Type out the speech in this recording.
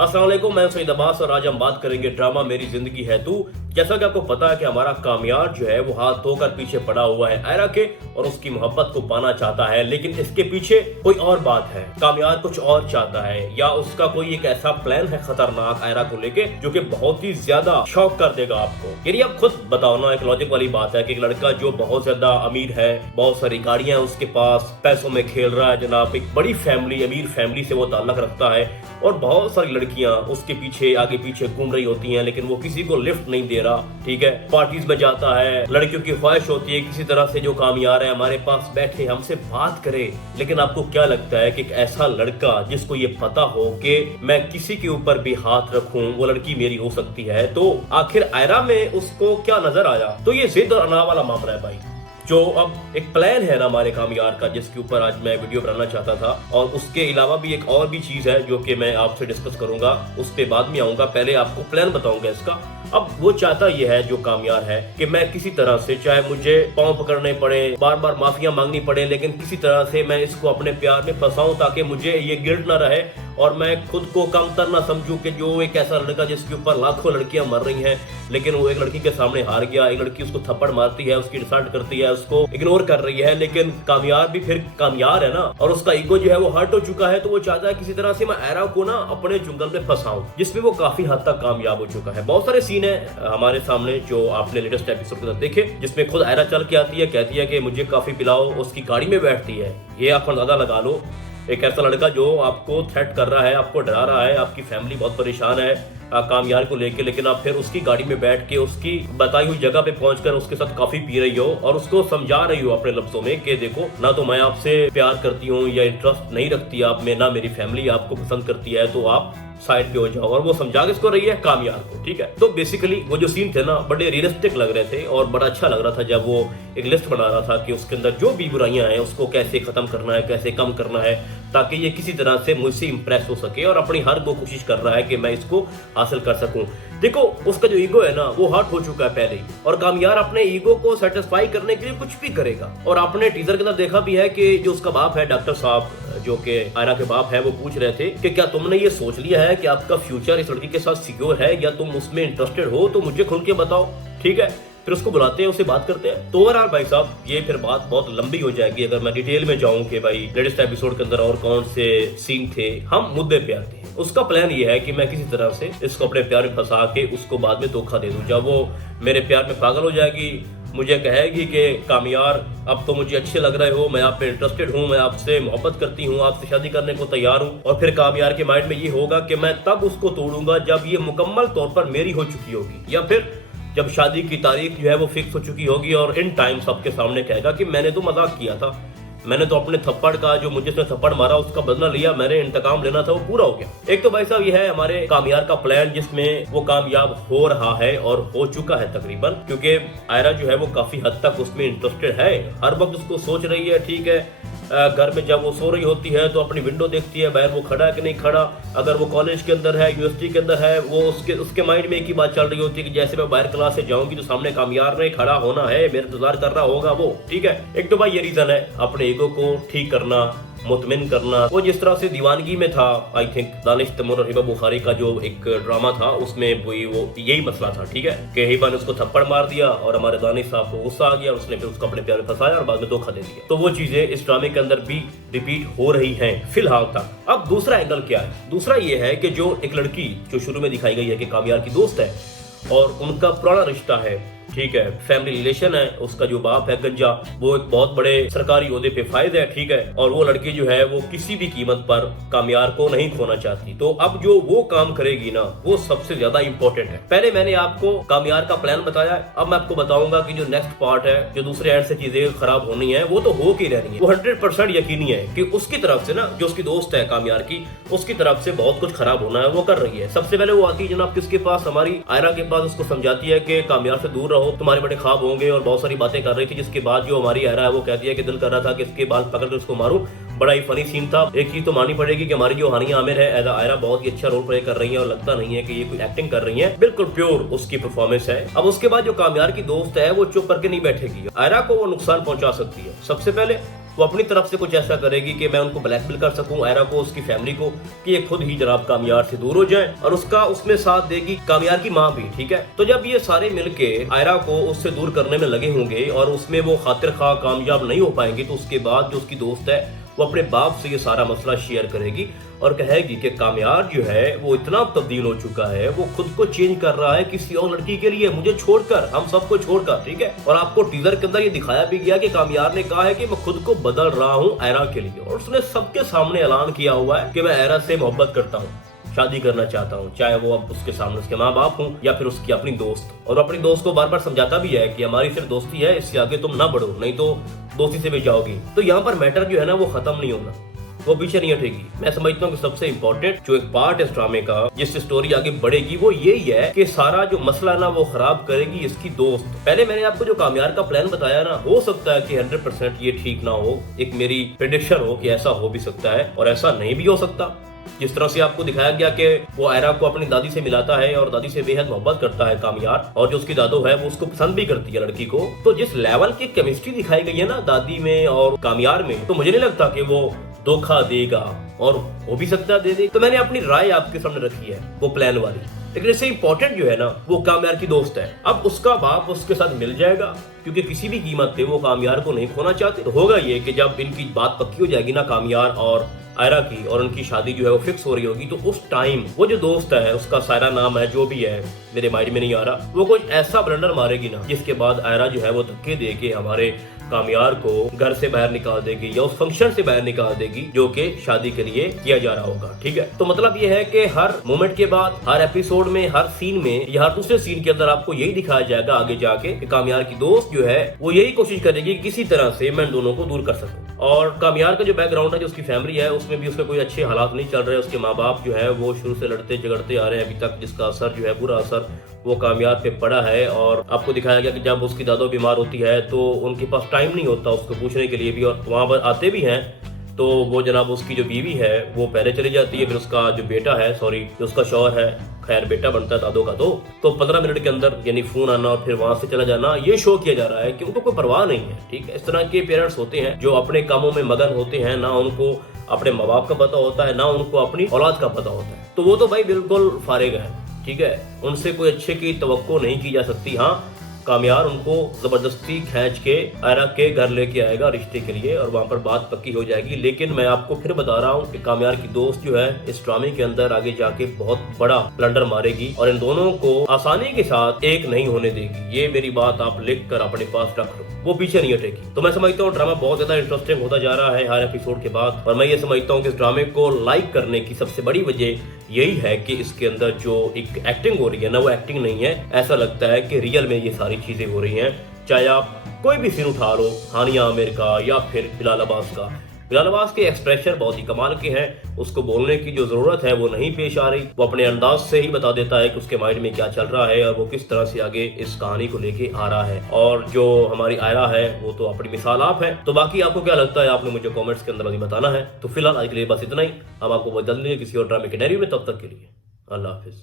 अस्सलाम वालेकुम, मैं सईद अब्बास और आज हम बात करेंगे ड्रामा मेरी जिंदगी है तू। जैसा कि आपको पता है कि हमारा कामयार जो है वो हाथ धोकर पीछे पड़ा हुआ है आयरा के और उसकी मोहब्बत को पाना चाहता है, लेकिन इसके पीछे कोई और बात है। कामयार कुछ और चाहता है या उसका कोई एक ऐसा प्लान है खतरनाक आयरा को लेके जो कि बहुत ही ज्यादा शॉक कर देगा आपको। यानी आप खुद बताओ ना, एक लॉजिक वाली बात है कि एक लड़का जो बहुत ज्यादा अमीर है, बहुत सारी गाड़ियां हैं उसके पास, पैसों में खेल रहा है जनाब, एक बड़ी फैमिली, अमीर फैमिली से वो ताल्लुक रखता है और बहुत सारी लड़कियां उसके पीछे आगे पीछे घूम रही होती हैं, लेकिन वो किसी को लिफ्ट नहीं दे रहा। ठीक है, पार्टीज में जाता है, लड़कियों की ख्वाहिश होती है किसी तरह से जो कामयार है हमारे पास बैठे हमसे बात करे। लेकिन आपको क्या लगता है कि एक ऐसा लड़का जिसको ये पता हो कि मैं किसी के ऊपर भी हाथ रखूं वो लड़की मेरी हो सकती है, तो आखिर आयरा में उसको क्या नजर आया? तो ये जिद और अना वाला मामला है भाई, जो अब एक प्लान है ना हमारे कामयार का, जिसके ऊपर आज मैं वीडियो बनाना चाहता था। और उसके अलावा भी एक और भी चीज है जो कि मैं आपसे डिस्कस करूंगा, उस पे बाद में आऊंगा। पहले आपको प्लान बताऊंगा इसका। अब वो चाहता ये है जो कामयार है कि मैं किसी तरह से, चाहे मुझे पांव पकड़ने पड़े, बार बार माफिया मांगनी पड़े, लेकिन किसी तरह से मैं इसको अपने प्यार में फंसाऊं ताकि मुझे ये गिल्ट ना रहे और मैं खुद को कमतर ना समझूं कि जो एक ऐसा लड़का जिसके ऊपर लाखों लड़कियां मर रही हैं, लेकिन वो एक लड़की के सामने हार गया। एक लड़की उसको थप्पड़ मारती है, उसकी इंसल्ट करती है, उसको इग्नोर कर रही है, लेकिन कामयार भी फिर कामयार है ना, और उसका ईगो जो है वो हर्ट हो चुका है। तो वो चाहता है किसी तरह से मैं आयरा को ना अपने जुंगल में फंसाऊं, जिसमें वो काफी हद तक कामयाब हो चुका है। बहुत सारे सीन है हमारे सामने जो आपने लेटेस्ट एपिसोड के अंदर देखे, जिसमें खुद आयरा चल के आती है, कहती है कि मुझे काफी पिलाओ, उसकी गाड़ी में बैठती है। ये आप अंदाजा लगा लो, एक ऐसा लड़का जो आपको थ्रेट कर रहा है, आपको डरा रहा है, आपकी फैमिली बहुत परेशान है कामयार को लेके, लेकिन आप फिर उसकी गाड़ी में बैठ के उसकी बताई हुई जगह पे पहुंचकर उसके साथ काफी पी रही हो और उसको समझा रही हो अपने लफ्जों में कि देखो ना, तो मैं आपसे प्यार करती हूँ या इंटरेस्ट नहीं रखती आप में, ना मेरी फैमिली आपको पसंद करती है, तो आप साइड पे हो जाओ। और वो समझा के इसको रही है कामयार को। ठीक है, तो बेसिकली वो जो सीन थे ना बड़े रियलिस्टिक लग रहे थे और बड़ा अच्छा लग रहा था जब वो एक लिस्ट बना रहा था कि उसके अंदर जो भी बुराइयां हैं उसको कैसे खत्म करना है, कैसे कम करना है, ताकि ये किसी तरह से मुझसे इंप्रेस हो सके और अपनी हर वो कोशिश कर रहा है कि मैं इसको हासिल कर सकूं। देखो उसका जो ईगो है ना वो हर्ट हो चुका है पहले ही, और कामयार अपने ईगो को सेटिस्फाई करने के लिए कुछ भी करेगा। और आपने टीजर के अंदर देखा भी है कि जो उसका बाप है, डॉक्टर साहब जो कि आयरा के बाप है, वो पूछ रहे थे कि क्या तुमने ये सोच लिया है कि आपका फ्यूचर इस लड़की के साथ सिक्योर है या तुम उसमें इंटरेस्टेड हो, तो मुझे खुल के बताओ। ठीक है, फिर उसको बुलाते हैं, उससे बात करते हैं। तो ओवरऑल भाई साहब ये फिर बात बहुत लंबी हो जाएगी अगर मैं डिटेल में जाऊं कि भाई लेटेस्ट एपिसोड के अंदर और कौन से सीन थे। हम मुद्दे पे आते हैं। उसका प्लान ये है कि मैं किसी तरह से इसको अपने प्यार में फंसा के उसको बाद में धोखा दे दूं। जब वो मेरे प्यार में पागल हो जाएगी, मुझे कहेगी कि कामयार अब तो मुझे अच्छे लग रहे हो, मैं आप पे इंटरेस्टेड हूँ, मैं आपसे मोहब्बत करती हूँ, आपसे शादी करने को तैयार हूँ, और फिर कामयार के माइंड में ये होगा कि मैं तब उसको तोड़ूंगा जब ये मुकम्मल तौर पर मेरी हो चुकी होगी, या फिर जब शादी की तारीख जो है वो फिक्स हो चुकी होगी और इन टाइम सबके सामने कहेगा कि मैंने तो मजाक किया था, मैंने तो अपने थप्पड़ का, जो मुझे इसने थप्पड़ मारा उसका बदला लिया, मैंने इंतकाम लेना था, वो पूरा हो गया। एक तो भाई साहब ये है हमारे कामयार का प्लान जिसमें वो कामयाब हो रहा है और हो चुका है तकरीबन, क्योंकि आयरा जो है वो काफी हद तक उसमें इंटरेस्टेड है, हर वक्त उसको सोच रही है। ठीक है, घर में जब वो सो रही होती है तो अपनी विंडो देखती है बाहर वो खड़ा है कि नहीं खड़ा, अगर वो कॉलेज के अंदर है, यूनिवर्सिटी के अंदर है, वो उसके माइंड में एक ही बात चल रही होती है कि जैसे मैं बाहर क्लास से जाऊंगी तो सामने कामयार नहीं खड़ा होना है, मेरा इंतजार कर रहा होगा वो। ठीक है, एक तो भाई ये रीजन है अपने ईगो को ठीक करना, मुतमिन करना। वो जिस तरह से दीवानगी में था, आई थिंक दानिश तैमूर और हिबा बुखारी का जो एक ड्रामा था उसमें वो यही मसला था। ठीक है, कि हिबा ने उसको थप्पड़ मार दिया और हमारे दानिश साहब को गुस्सा आ गया, उसने फिर उसको अपने प्यार में फंसाया और बाद में धोखा दे दिया। तो वो चीजें इस ड्रामे के अंदर भी रिपीट हो रही हैं फिलहाल तक। अब दूसरा एंगल क्या है? दूसरा ये है कि जो एक लड़की जो शुरू में दिखाई गई है कि कामयार की दोस्त है और उनका पुराना रिश्ता है, ठीक है, फैमिली रिलेशन है, उसका जो बाप है गंजा वो एक बहुत बड़े सरकारी ओहदे पे फायद है। ठीक है, और वो लड़की जो है वो किसी भी कीमत पर कामयार को नहीं खोना चाहती। तो अब जो वो काम करेगी ना वो सबसे ज्यादा इंपॉर्टेंट है। पहले मैंने आपको कामयार का प्लान बताया है, अब मैं आपको बताऊंगा कि जो नेक्स्ट पार्ट है, जो दूसरे एंड से चीजें खराब होनी है वो तो हो के रहनी है। वो 100% यकीनी है कि उसकी तरफ से ना, जो उसकी दोस्त है कामयार की, उसकी तरफ से बहुत कुछ खराब होना है, वो कर रही है। सबसे पहले वो आती है जनाब किसके पास, हमारी आयरा के पास, उसको समझाती है कि कामयार से दूर रहो, तुम्हारे बड़े ख्वाब होंगे, और बहुत सारी बातें कर रही थी। जिसके बाद जो हमारी आयरा है वो कहती है कि दिल कर रहा था कि इसके बाल पकड़ कर उसको मारूं। बड़ा ही फनी सीन था। एक चीज तो माननी पड़ेगी कि हमारी जो हानिया आमिर है एज आयरा बहुत ही अच्छा रोल प्ले कर रही है और लगता नहीं है कि ये कोई एक्टिंग कर रही है, बिल्कुल प्योर उसकी परफॉर्मेंस है। अब उसके बाद जो कामयार की दोस्त है वो चुप करके नहीं बैठेगी, आयरा को वो नुकसान पहुंचा सकती है। सबसे पहले वो अपनी तरफ से कुछ ऐसा करेगी कि मैं उनको ब्लैकमेल कर सकूं, आयरा को, उसकी फैमिली को, कि ये खुद ही जनाब कामयार से दूर हो जाए, और उसका उसमें साथ देगी कामयार की माँ भी। ठीक है, तो जब ये सारे मिलके आयरा को उससे दूर करने में लगे होंगे और उसमें वो खातिर खा कामयाब नहीं हो पाएंगे, तो उसके बाद जो उसकी दोस्त है वो अपने बाप से ये सारा मसला शेयर करेगी और कहेगी कि कामयार जो है वो इतना तब्दील हो चुका है, वो खुद को चेंज कर रहा है किसी और लड़की के लिए, मुझे छोड़कर, हम सबको छोड़कर। ठीक है, और आपको टीजर के अंदर ये दिखाया भी गया कि कामयार ने कहा है कि मैं खुद को बदल रहा हूँ आयरा के लिए, और उसने सबके सामने ऐलान किया हुआ है कि मैं आयरा से मोहब्बत करता हूँ, शादी करना चाहता हूँ, चाहे वो अब उसके सामने उसके माँ बाप हूँ या फिर उसकी अपनी दोस्त। और अपनी दोस्त को बार बार समझाता भी है कि हमारी सिर्फ दोस्ती है, इससे आगे तुम ना बढ़ो, नहीं तो दोस्ती से भी जाओगी। तो यहाँ पर मैटर जो है ना वो खत्म नहीं होना, वो पीछे नहीं हटेगी। मैं समझता हूँ कि सबसे इंपॉर्टेंट जो एक पार्ट इस ड्रामे का, जिससे स्टोरी आगे बढ़ेगी, वो यही है कि सारा जो मसला ना वो खराब करेगी इसकी दोस्त। पहले मैंने आपको जो कामयार का प्लान बताया ना, हो सकता है कि 100% ये ठीक ना हो, एक मेरी प्रेडिक्शन हो कि ऐसा हो भी सकता है और ऐसा नहीं भी हो सकता। जिस तरह से आपको दिखाया गया कि वो आयरा को अपनी दादी से मिलाता है और दादी से बेहद मोहब्बत करता है कामयार, और जो उसकी दादो है वो उसको पसंद भी करती है लड़की को, तो जिस लेवल की केमिस्ट्री दिखाई गई है ना दादी में और कामयार में, तो मुझे नहीं लगता कि वो धोखा देगा, और हो भी सकता है दे दे। तो मैंने अपनी राय आपके सामने रखी है वो प्लान वाली, लेकिन इससे इंपॉर्टेंट जो है ना वो कामयार की दोस्त है। अब उसका बाप उसके साथ मिल जाएगा, क्योंकि किसी भी कीमत पे वो कामयार को नहीं खोना चाहते। तो होगा ये कि जब इनकी बात पक्की हो जाएगी ना कामयार और आयरा की, और उनकी शादी जो है वो फिक्स हो रही होगी, तो उस टाइम वो जो दोस्त है, उसका सायरा नाम है, जो भी है मेरे माइंड में नहीं आ रहा, वो कुछ ऐसा ब्लंडर मारेगी ना जिसके बाद आयरा जो है वो धक्के दे के हमारे कामयार को घर से बाहर निकाल देगी या उस फंक्शन से बाहर निकाल देगी जो कि शादी के लिए किया जा रहा होगा। ठीक है, तो मतलब ये है कि हर मोमेंट के बाद, हर एपिसोड में, हर सीन में या हर दूसरे सीन के अंदर आपको यही दिखाया जाएगा आगे जाके कि कामयार की दोस्त जो है वो यही कोशिश करेगी कि किसी तरह से मैं दोनों को दूर कर सकूं। और कामयार का जो बैकग्राउंड है, जो उसकी फैमिली है, उसमें भी उसके कोई अच्छे हालात नहीं चल रहे। उसके माँ बाप जो है वो शुरू से लड़ते झगड़ते आ रहे हैं अभी तक, जिसका असर जो है, बुरा असर वो कामयार पे पड़ा है। और आपको दिखाया गया कि जब उसकी दादो बीमार होती है तो उनके पास टाइम नहीं होता उसको पूछने के लिए भी, और वहां पर आते भी हैं तो वो जनाब उसकी जो बीवी है वो पहले चली जाती है, फिर उसका जो बेटा है, सॉरी जो उसका शौहर है, खैर बेटा बनता है दादो का, तो 15 मिनट के अंदर यानी फोन आना और फिर वहां से चला जाना, ये शो किया जा रहा है कि उनको कोई परवाह नहीं है। ठीक है, इस तरह के पेरेंट्स होते हैं जो अपने कामों में मगन होते हैं, ना उनको अपने माँ बाप का पता होता है, ना उनको अपनी औलाद का पता होता है, तो वो तो भाई बिल्कुल फारिग है। ठीक है, उनसे कोई अच्छे की तवक्को नहीं की जा सकती। हाँ, कामयार उनको जबरदस्ती खींच के आयरा के घर लेके आएगा रिश्ते के लिए, और वहां पर बात पक्की हो जाएगी। लेकिन मैं आपको फिर बता रहा हूँ कि कामयार की दोस्त जो है इस ड्रामे के अंदर आगे जाके बहुत बड़ा ब्लंडर मारेगी और इन दोनों को आसानी के साथ एक नहीं होने देगी। ये मेरी बात आप लिख कर अपने पास रख लो, वो पीछे नहीं हटेगी। तो मैं समझता हूँ ड्रामा बहुत ज्यादा इंटरेस्टिंग होता जा रहा है हर एपिसोड के बाद, और मैं ये समझता हूँ कि इस ड्रामे को लाइक करने की सबसे बड़ी वजह यही है कि इसके अंदर जो एक एक्टिंग हो रही है ना, वो एक्टिंग नहीं है, ऐसा लगता है कि रियल में ये सारी चीजें हो रही हैं। चाहे आप कोई भी सीन उठा लो, हानिया आमिर का या फिर बिलाल अब्बास का, बिलाल अब्बास के एक्सप्रेशन बहुत ही कमाल के हैं, उसको बोलने की जो जरूरत है वो नहीं पेश आ रही, वो अपने अंदाज से ही बता देता है कि उसके माइंड में क्या चल रहा है और वो किस तरह से आगे इस कहानी को लेके आ रहा है। और जो हमारी आयरा है वो तो अपनी मिसाल आप है। तो बाकी आपको क्या लगता है आपने मुझे कॉमेंट्स के अंदर अभी बताना है। तो फिलहाल आज के लिए बस इतना ही, हम आपको बदल देंगे किसी और ड्रामे के डायरी में, तब तक के लिए अल्लाह हाफिज।